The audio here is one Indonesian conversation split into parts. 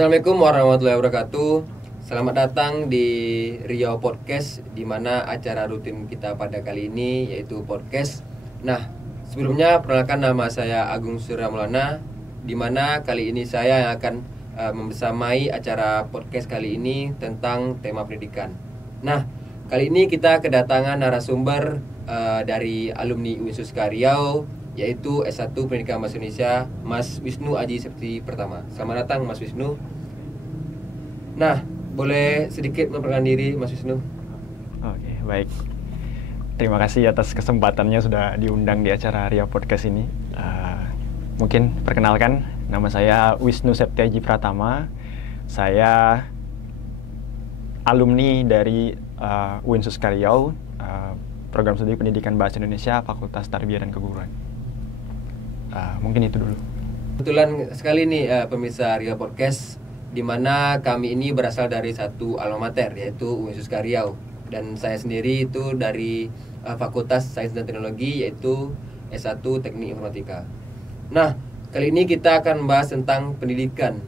Assalamualaikum warahmatullahi wabarakatuh. Selamat datang di Riau Podcast, di mana acara rutin kita pada kali ini yaitu podcast. Nah, sebelumnya perkenalkan, nama saya Agung Surya Maulana, di mana kali ini saya yang akan membersamai acara podcast kali ini tentang tema pendidikan. Nah, kali ini kita kedatangan narasumber dari alumni UINSUSKA Riau, yaitu S1 Pendidikan Bahasa Indonesia, Mas Wisnu Aji Septi Pertama. Selamat datang Mas Wisnu. Nah, boleh sedikit memperkenalkan diri Mas Wisnu? Oke, baik. Terima kasih atas kesempatannya sudah diundang di acara Riau Podcast ini. Mungkin perkenalkan, nama saya Wisnu Septi Aji Pratama. Saya alumni dari UINSUSKA Riau, Program Studi Pendidikan Bahasa Indonesia, Fakultas Tarbiyah dan Keguruan. Mungkin itu dulu. Kebetulan sekali nih pemirsa Riau Podcast, di mana kami ini berasal dari satu alma mater, yaitu UINSUSKA Riau, dan saya sendiri itu dari Fakultas Sains dan Teknologi, yaitu S1 Teknik Informatika. Nah, kali ini kita akan membahas tentang pendidikan.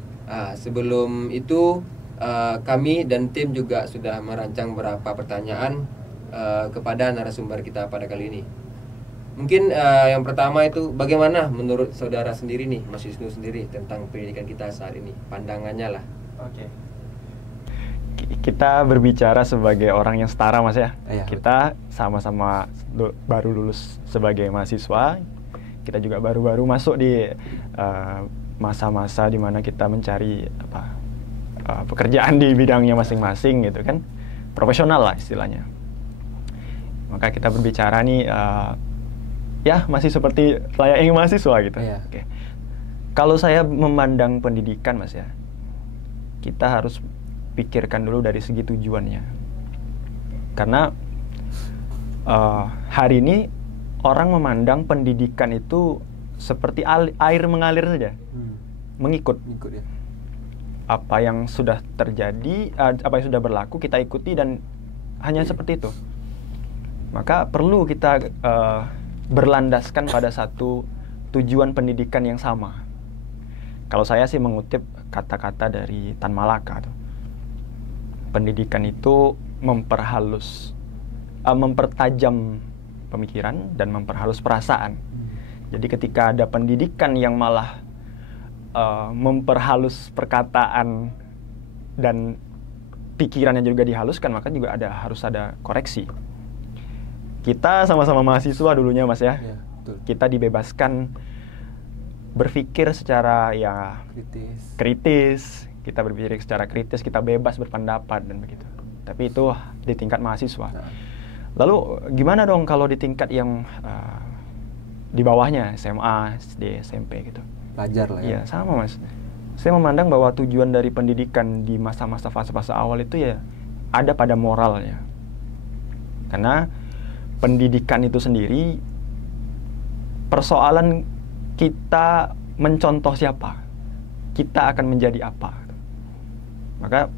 Sebelum itu kami dan tim juga sudah merancang beberapa pertanyaan kepada narasumber kita pada kali ini. Mungkin yang pertama itu, bagaimana menurut saudara sendiri nih, Mas Wisnu sendiri, tentang pendidikan kita saat ini, pandangannya lah. Oke. Kita berbicara sebagai orang yang setara, Mas ya. Kita sama-sama baru lulus sebagai mahasiswa. Kita juga baru-baru masuk di masa-masa di mana kita mencari pekerjaan di bidangnya masing-masing gitu kan. Profesional lah istilahnya. Maka kita berbicara nih ya masih seperti layaknya mahasiswa gitu. Oke. Kalau saya memandang pendidikan, Mas ya, kita harus pikirkan dulu dari segi tujuannya. Karena hari ini orang memandang pendidikan itu seperti air mengalir saja, mengikut ya. Apa yang sudah terjadi, apa yang sudah berlaku kita ikuti dan hanya seperti itu. Maka perlu kita berlandaskan pada satu tujuan pendidikan yang sama. Kalau saya sih mengutip kata-kata dari Tan Malaka tuh. Pendidikan itu mempertajam pemikiran dan memperhalus perasaan. Jadi ketika ada pendidikan yang malah memperhalus perkataan dan pikirannya juga dihaluskan, maka juga harus ada koreksi. Kita sama-sama mahasiswa dulunya, Mas ya. Betul. Kita dibebaskan berpikir secara kritis. Kita berpikir secara kritis, kita bebas berpendapat dan begitu. Tapi itu di tingkat mahasiswa. Lalu gimana dong kalau di tingkat yang di bawahnya, SMA, SD, SMP gitu? Pelajar lah ya. Iya, sama, Mas. Saya memandang bahwa tujuan dari pendidikan di masa-masa fase-fase awal itu ya ada pada moralnya. Karena pendidikan itu sendiri, persoalan kita mencontoh siapa, kita akan menjadi apa. Maka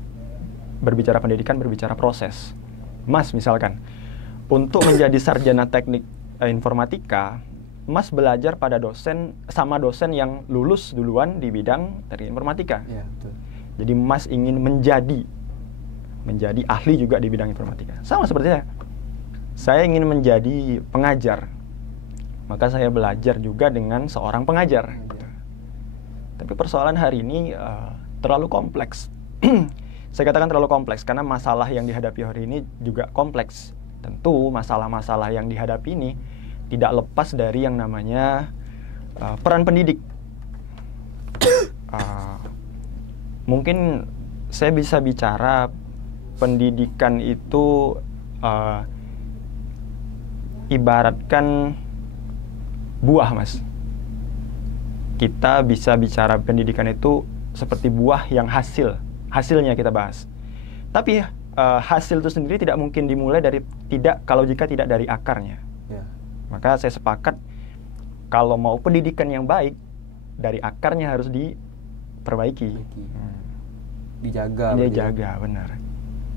berbicara pendidikan, berbicara proses. Mas misalkan, untuk menjadi sarjana teknik informatika, Mas belajar pada dosen yang lulus duluan di bidang teknik informatika. Ya, betul. Jadi Mas ingin menjadi ahli juga di bidang informatika. Sama seperti saya ingin menjadi pengajar, maka saya belajar juga dengan seorang pengajar. Tapi persoalan hari ini terlalu kompleks. Saya katakan terlalu kompleks karena masalah yang dihadapi hari ini juga kompleks. Tentu masalah-masalah yang dihadapi ini tidak lepas dari yang namanya peran pendidik. Mungkin saya bisa bicara pendidikan itu ibaratkan buah, Mas. Kita bisa bicara pendidikan itu seperti buah yang hasilnya kita bahas. Tapi hasil itu sendiri tidak mungkin dimulai jika tidak dari akarnya. Ya. Maka saya sepakat kalau mau pendidikan yang baik, dari akarnya harus diperbaiki. Dijaga, benar.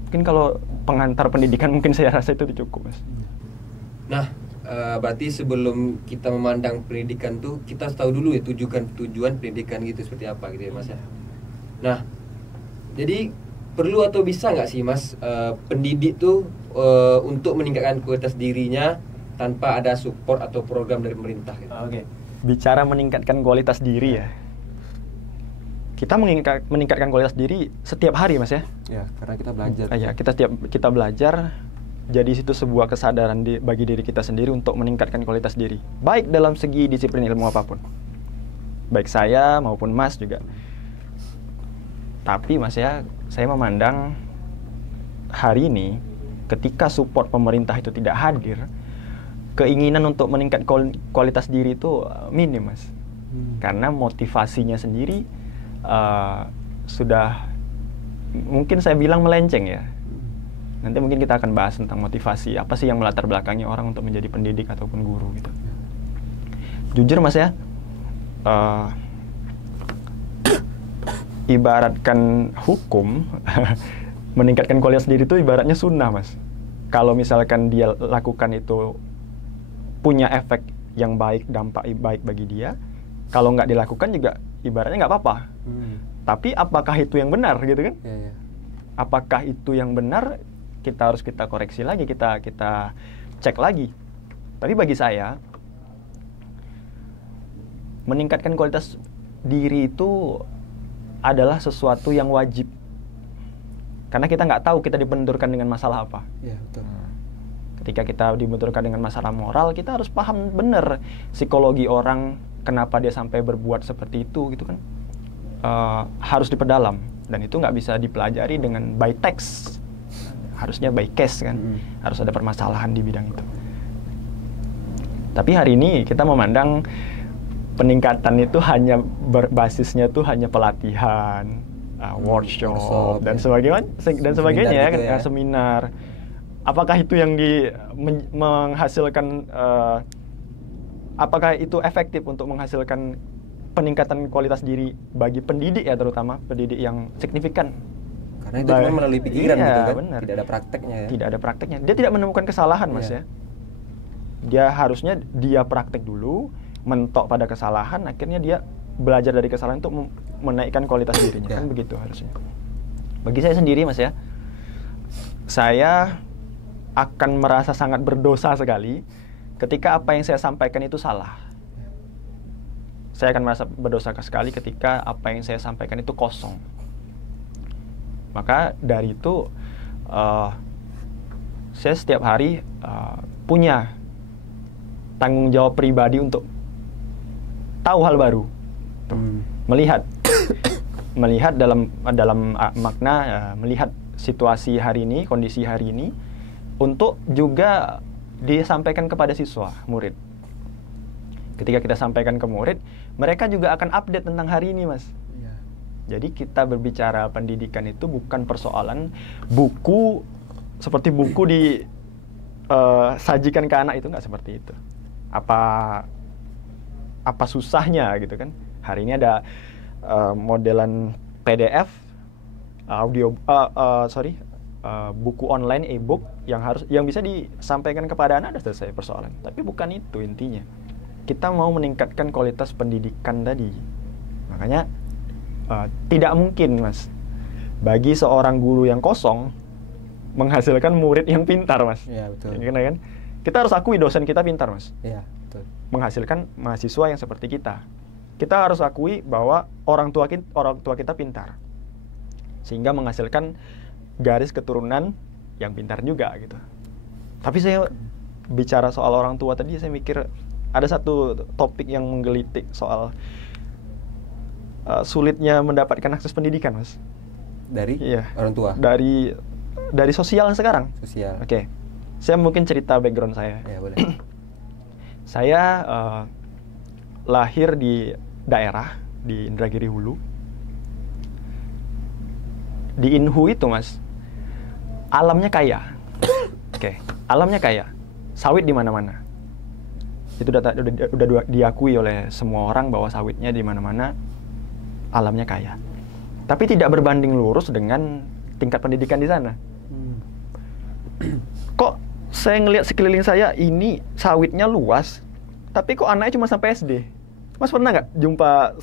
Mungkin kalau pengantar pendidikan mungkin saya rasa itu cukup, Mas. Nah, berarti sebelum kita memandang pendidikan tuh kita tahu dulu ya tujuan pendidikan gitu seperti apa gitu ya Mas ya. Nah, Jadi perlu atau bisa nggak sih Mas pendidik tuh untuk meningkatkan kualitas dirinya tanpa ada support atau program dari pemerintah gitu? Oke. Bicara meningkatkan kualitas diri ya. Kita meningkatkan kualitas diri setiap hari, Mas ya. Ya, karena kita belajar. Ya, kita belajar. Jadi itu sebuah kesadaran bagi diri kita sendiri untuk meningkatkan kualitas diri. Baik dalam segi disiplin ilmu apapun. Baik saya maupun Mas juga. Tapi Mas ya, saya memandang hari ini ketika support pemerintah itu tidak hadir, keinginan untuk meningkat kualitas diri itu minim, Mas. Karena motivasinya sendiri sudah mungkin saya bilang melenceng ya. Nanti mungkin kita akan bahas tentang motivasi, apa sih yang melatar belakangnya orang untuk menjadi pendidik ataupun guru gitu. Jujur Mas ya, ibaratkan hukum meningkatkan kualitas diri itu ibaratnya sunnah, Mas. Kalau misalkan dia lakukan itu punya efek yang baik, dampak baik bagi dia, kalau nggak dilakukan juga ibaratnya nggak apa-apa. Tapi apakah itu yang benar gitu kan? Ya. Apakah itu yang benar? Kita harus koreksi lagi, kita cek lagi. Tapi bagi saya, meningkatkan kualitas diri itu adalah sesuatu yang wajib. Karena kita nggak tahu kita dibenturkan dengan masalah apa. Ya, betul. Ketika kita dibenturkan dengan masalah moral, kita harus paham benar psikologi orang, kenapa dia sampai berbuat seperti itu gitu kan. Harus diperdalam, dan itu nggak bisa dipelajari dengan by text. Harusnya by case kan. Harus ada permasalahan di bidang itu. Tapi hari ini kita memandang peningkatan itu hanya basisnya tuh hanya pelatihan, workshop dan sebagainya ya, gitu ya. Seminar. Apakah itu yang menghasilkan apakah itu efektif untuk menghasilkan peningkatan kualitas diri bagi pendidik ya, terutama pendidik yang signifikan? Karena itu cuma melalui pikiran gitu kan. Benar. Tidak ada prakteknya ya. Tidak ada prakteknya. Dia tidak menemukan kesalahan, Mas ya. Dia harusnya praktek dulu, mentok pada kesalahan, akhirnya dia belajar dari kesalahan untuk menaikkan kualitas dirinya. Kan begitu harusnya. Bagi saya sendiri Mas ya, saya akan merasa sangat berdosa sekali ketika apa yang saya sampaikan itu salah. Saya akan merasa berdosa sekali ketika apa yang saya sampaikan itu kosong. Maka dari itu saya setiap hari punya tanggung jawab pribadi untuk tahu hal baru, melihat dalam makna melihat situasi hari ini, kondisi hari ini, untuk juga disampaikan kepada siswa, murid. Ketika kita sampaikan ke murid, mereka juga akan update tentang hari ini, Mas. Jadi kita berbicara pendidikan itu bukan persoalan buku, seperti buku sajikan ke anak, itu nggak seperti itu. Apa susahnya gitu kan? Hari ini ada modelan PDF, buku online, e-book yang bisa disampaikan kepada anak, sudah selesai persoalan. Tapi bukan itu intinya. Kita mau meningkatkan kualitas pendidikan tadi. Makanya tidak mungkin, Mas, bagi seorang guru yang kosong menghasilkan murid yang pintar, Mas. Iya, betul. Kan? Kita harus akui dosen kita pintar, Mas. Iya, betul. Menghasilkan mahasiswa yang seperti kita. Kita harus akui bahwa orang tua kita pintar. Sehingga menghasilkan garis keturunan yang pintar juga gitu. Tapi saya bicara soal orang tua tadi, saya mikir ada satu topik yang menggelitik soal sulitnya mendapatkan akses pendidikan, Mas. Dari orang tua? Dari sosial sekarang. Sosial. Oke. Saya mungkin cerita background saya. Ya, boleh. Saya lahir di daerah di Indragiri Hulu. Di Inhu itu, Mas, alamnya kaya. Oke, alamnya kaya. Sawit di mana-mana. Itu udah diakui oleh semua orang bahwa sawitnya di mana-mana, alamnya kaya. Tapi tidak berbanding lurus dengan tingkat pendidikan di sana. Kok saya ngelihat sekeliling saya ini sawitnya luas, tapi kok anaknya cuma sampai SD? Mas pernah nggak jumpa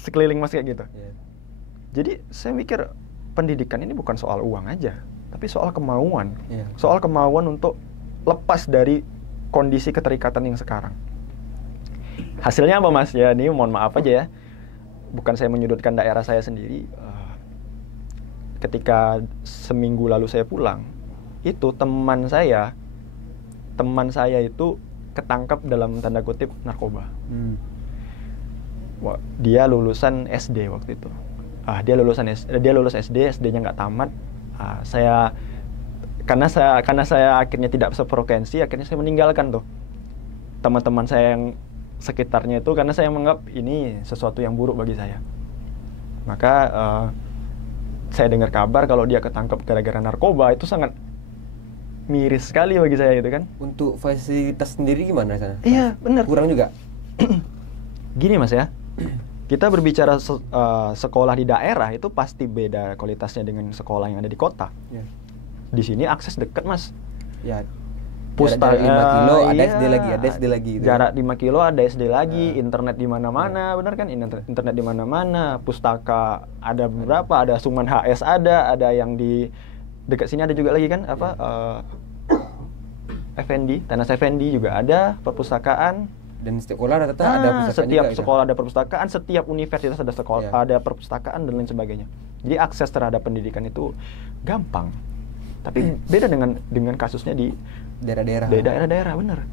sekeliling Mas kayak gitu? Yeah. Jadi saya mikir, pendidikan ini bukan soal uang aja, tapi soal kemauan. Soal kemauan untuk lepas dari kondisi keterikatan yang sekarang. Hasilnya apa Mas? Ya ini mohon maaf aja ya. Bukan saya menyudutkan daerah saya sendiri. Ketika seminggu lalu saya pulang, itu teman saya itu ketangkap dalam tanda kutip narkoba. Dia lulusan SD waktu itu. Dia lulus SD, SD-nya nggak tamat. Karena saya akhirnya tidak sefrekuensi, akhirnya saya meninggalkan tuh teman-teman saya yang sekitarnya itu, karena saya menganggap ini sesuatu yang buruk bagi saya. Maka saya dengar kabar kalau dia ketangkep gara-gara narkoba, itu sangat miris sekali bagi saya gitu kan. Untuk fasilitas sendiri gimana sana? Iya, benar. Kurang juga. Gini Mas ya, kita berbicara sekolah di daerah itu pasti beda kualitasnya dengan sekolah yang ada di kota. Di sini akses dekat Mas. Ya. Jarak 5 kilo ada SD lagi gitu. Jarak 5 kilo ada SD lagi, internet di mana-mana, benar kan? Internet di mana-mana, pustaka ada beberapa, ada Suman HS ada yang di dekat sini ada juga lagi kan Effendi, Tanas Effendi juga ada perpustakaan. Dan setiap sekolah rata-rata ada perpustakaan. Setiap juga, sekolah ada perpustakaan, setiap universitas ada sekolah, ada perpustakaan dan lain sebagainya. Jadi akses terhadap pendidikan itu gampang. Tapi beda dengan kasusnya di daerah-daerah, benar.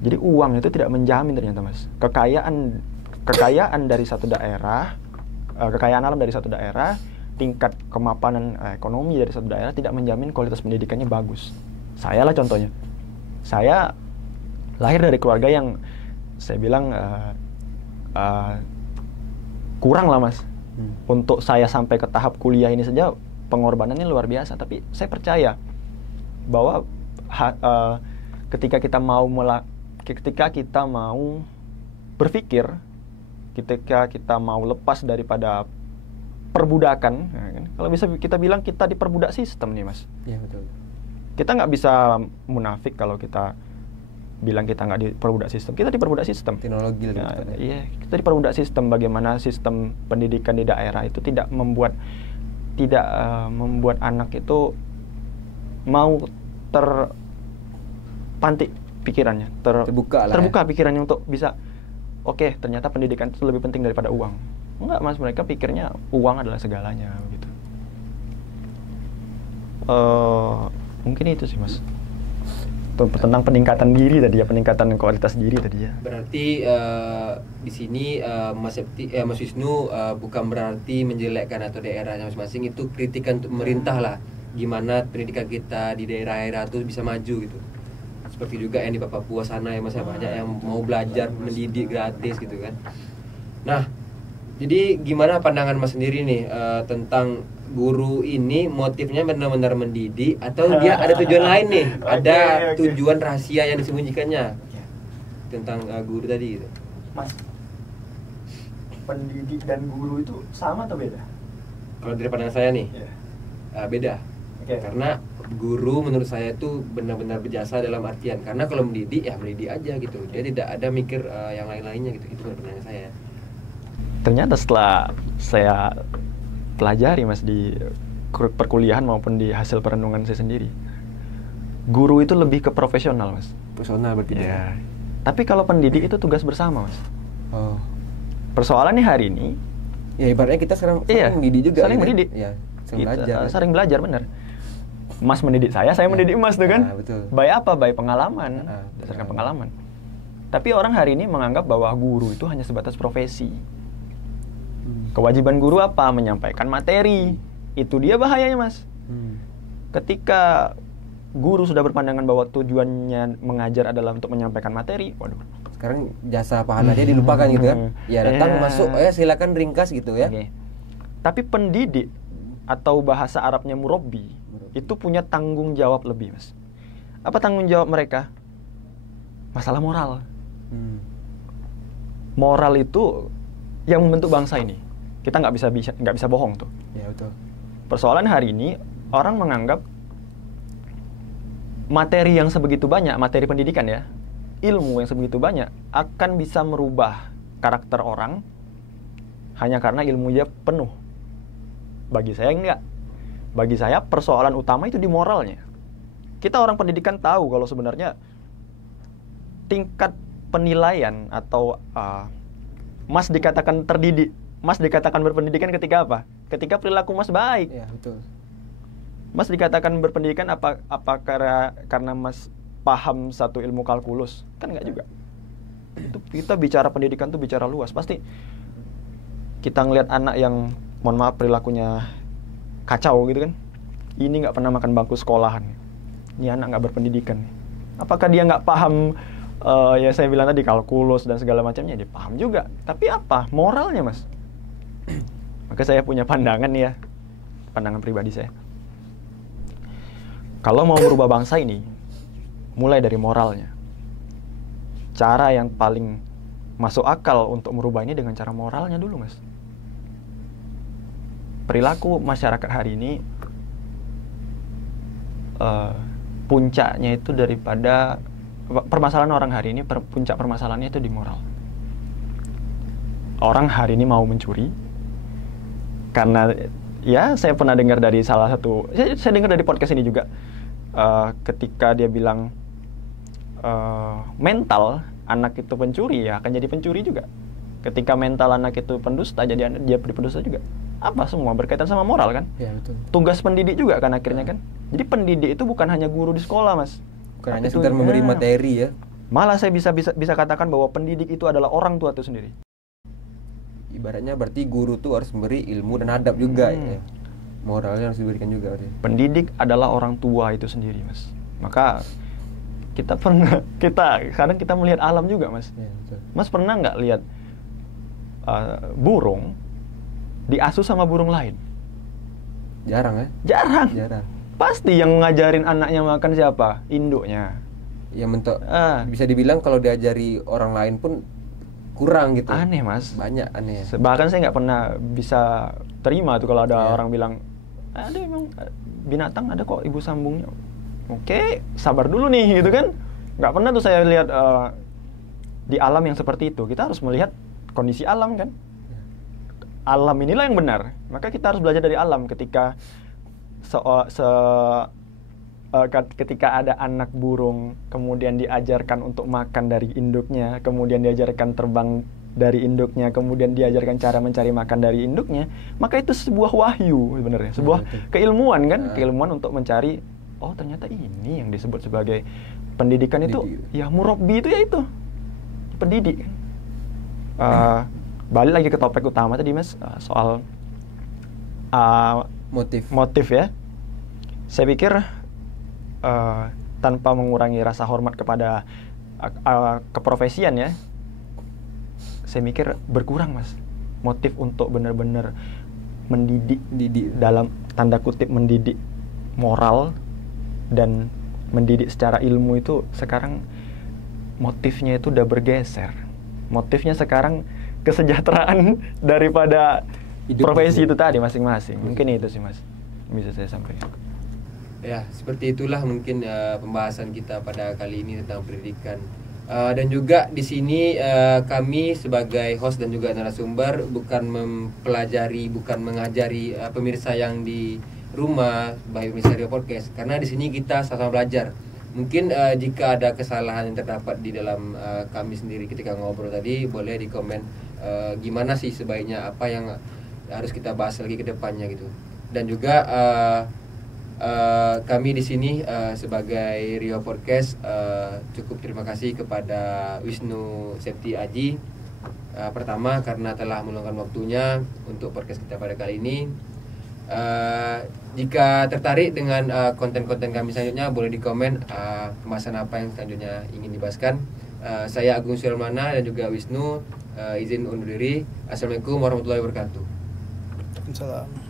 Jadi uang itu tidak menjamin ternyata Mas. Kekayaan dari satu daerah, kekayaan alam dari satu daerah, tingkat kemapanan ekonomi dari satu daerah tidak menjamin kualitas pendidikannya bagus. Saya lah contohnya. Saya lahir dari keluarga yang saya bilang kurang lah Mas. Untuk saya sampai ke tahap kuliah ini saja pengorbanannya luar biasa. Tapi saya percaya bahwa ketika kita mau berpikir, ketika kita mau lepas daripada perbudakan, kalau bisa kita bilang kita diperbudak sistem nih Mas. Iya betul. Kita nggak bisa munafik kalau kita bilang kita nggak diperbudak sistem. Kita diperbudak sistem. Teknologi gitu. Iya, kita diperbudak sistem. Bagaimana sistem pendidikan di daerah itu tidak membuat anak itu mau terpantik pikirannya, terbuka pikirannya untuk bisa ternyata pendidikan itu lebih penting daripada uang. Enggak Mas, mereka pikirnya uang adalah segalanya begitu. Mungkin itu sih Mas. Tentang peningkatan diri tadi ya, peningkatan kualitas diri tadi ya. Berarti di sini Mas Wisnu bukan berarti menjelekkan atau daerahnya masing-masing, itu kritikan untuk pemerintah lah, gimana pendidikan kita di daerah-daerah itu bisa maju gitu. Seperti juga yang di Papua sana yang masih banyak yang mau belajar mendidik gratis gitu kan. Nah, jadi gimana pandangan Mas sendiri nih tentang guru ini motifnya benar-benar mendidik atau dia ada tujuan lain nih? Ada tujuan rahasia yang disembunyikannya tentang guru tadi gitu. Mas, pendidik dan guru itu sama atau beda? Kalau dari pandangan saya nih, beda. Karena guru menurut saya itu benar-benar berjasa dalam artian, karena kalau mendidik ya mendidik aja gitu. Dia tidak ada mikir yang lain-lainnya gitu. Itu pandangan saya. Ternyata setelah saya pelajari Mas di perkuliahan maupun di hasil perenungan saya sendiri, guru itu lebih ke profesional Mas. Profesional berarti ya. Tapi kalau pendidik itu tugas bersama Mas. Persoalannya hari ini ya ibaratnya kita sekarang mendidik juga. Saling mendidik. Ya, saling belajar benar. Mas mendidik saya mendidik Mas tuh kan. Betul. Baik apa? Baik pengalaman, berdasarkan pengalaman. Tapi orang hari ini menganggap bahwa guru itu hanya sebatas profesi. Kewajiban guru apa? Menyampaikan materi. Itu dia bahayanya Mas. Ketika guru sudah berpandangan bahwa tujuannya mengajar adalah untuk menyampaikan materi, waduh. Sekarang jasa pahala dia dilupakan gitu kan. Ya datang masuk, silakan ringkas gitu ya. Tapi pendidik atau bahasa Arabnya murabbi itu punya tanggung jawab lebih Mas. Apa tanggung jawab mereka? Masalah moral. Moral itu yang membentuk bangsa ini. Kita nggak bisa bohong tuh. Ya betul. Persoalan hari ini orang menganggap materi yang sebegitu banyak, materi pendidikan ya, ilmu yang sebegitu banyak akan bisa merubah karakter orang hanya karena ilmunya penuh. Bagi saya enggak. bagi saya persoalan utama itu di moralnya. Kita orang pendidikan tahu kalau sebenarnya tingkat penilaian atau Mas dikatakan terdidik, Mas dikatakan berpendidikan ketika apa? Ketika perilaku Mas baik. Ya, betul. Mas dikatakan berpendidikan apa karena Mas paham satu ilmu kalkulus? Kan enggak juga. Itu kita bicara pendidikan tuh bicara luas. Pasti kita ngelihat anak yang mohon maaf perilakunya kacau gitu kan. Ini nggak pernah makan bangku sekolahan. Ini anak nggak berpendidikan. Apakah dia nggak paham ya saya bilang tadi kalkulus dan segala macamnya? Dia paham juga. Tapi apa moralnya, Mas? Maka saya punya pandangan ya, pandangan pribadi saya. Kalau mau merubah bangsa ini, mulai dari moralnya. Cara yang paling masuk akal untuk merubah ini dengan cara moralnya dulu, Mas. Perilaku masyarakat hari ini puncaknya itu daripada permasalahan orang hari ini, puncak permasalahannya itu di moral. Orang hari ini mau mencuri karena ya saya pernah dengar dari salah satu, saya dengar dari podcast ini juga, ketika dia bilang mental anak itu pencuri ya akan jadi pencuri juga. Ketika mental anak itu pendusta, jadi dia pendusta juga. Apa semua berkaitan sama moral kan? Ya, betul. Tugas pendidik juga kan akhirnya kan. Jadi pendidik itu bukan hanya guru di sekolah, Mas. Bukan hanya sekedar memberi materi ya. Malah saya bisa katakan bahwa pendidik itu adalah orang tua itu sendiri. Ibaratnya berarti guru tuh harus memberi ilmu dan adab juga ya. Moralnya harus diberikan juga. Pendidik adalah orang tua itu sendiri, Mas. Maka kadang kita melihat alam juga, Mas. Ya, betul. Mas pernah nggak lihat burung diasuh sama burung lain? Jarang ya? Jarang. Pasti yang ngajarin anaknya makan siapa? Induknya. Ya bisa dibilang kalau diajari orang lain pun kurang gitu. Aneh, Mas. Banyak aneh ya. Bahkan saya nggak pernah bisa terima tuh kalau ada orang bilang, ada emang binatang ada kok ibu sambungnya. Oke, sabar dulu nih gitu kan. Nggak pernah tuh saya lihat di alam yang seperti itu. Kita harus melihat kondisi alam kan. Alam inilah yang benar. Maka kita harus belajar dari alam. Ketika ketika ada anak burung, kemudian diajarkan untuk makan dari induknya, kemudian diajarkan terbang dari induknya, kemudian diajarkan cara mencari makan dari induknya, maka itu sebuah wahyu sebenarnya, sebuah keilmuan kan, keilmuan untuk mencari, oh ternyata ini yang disebut sebagai pendidikan itu, ya murabbi itu ya itu pendidik. Balik lagi ke topik utama tadi, Mas, soal motif ya. Saya pikir tanpa mengurangi rasa hormat kepada keprofesian ya, saya mikir berkurang, Mas, motif untuk benar-benar mendidik dalam tanda kutip mendidik moral dan mendidik secara ilmu itu sekarang motifnya itu udah bergeser. Motifnya sekarang kesejahteraan daripada profesi itu tadi masing-masing. Mungkin itu sih, Mas, bisa saya sampaikan. Ya, seperti itulah mungkin pembahasan kita pada kali ini tentang pendidikan. Dan juga di sini kami sebagai host dan juga narasumber bukan mempelajari, bukan mengajari pemirsa yang di rumah by Pemirsa Rio Podcast, karena di sini kita sama-sama belajar. Mungkin jika ada kesalahan yang terdapat di dalam kami sendiri ketika ngobrol tadi, boleh di komen gimana sih sebaiknya, apa yang harus kita bahas lagi ke depannya gitu. Dan juga kami di sini sebagai Rio Podcast cukup terima kasih kepada Wisnu Septi Aji, pertama karena telah meluangkan waktunya untuk podcast kita pada kali ini. Jika tertarik dengan konten-konten kami selanjutnya, boleh di komen pembahasan apa yang selanjutnya ingin dibahaskan. Saya Agung Sulmana dan juga Wisnu izin undur diri. Assalamualaikum warahmatullahi wabarakatuh. Waalaikumsalam.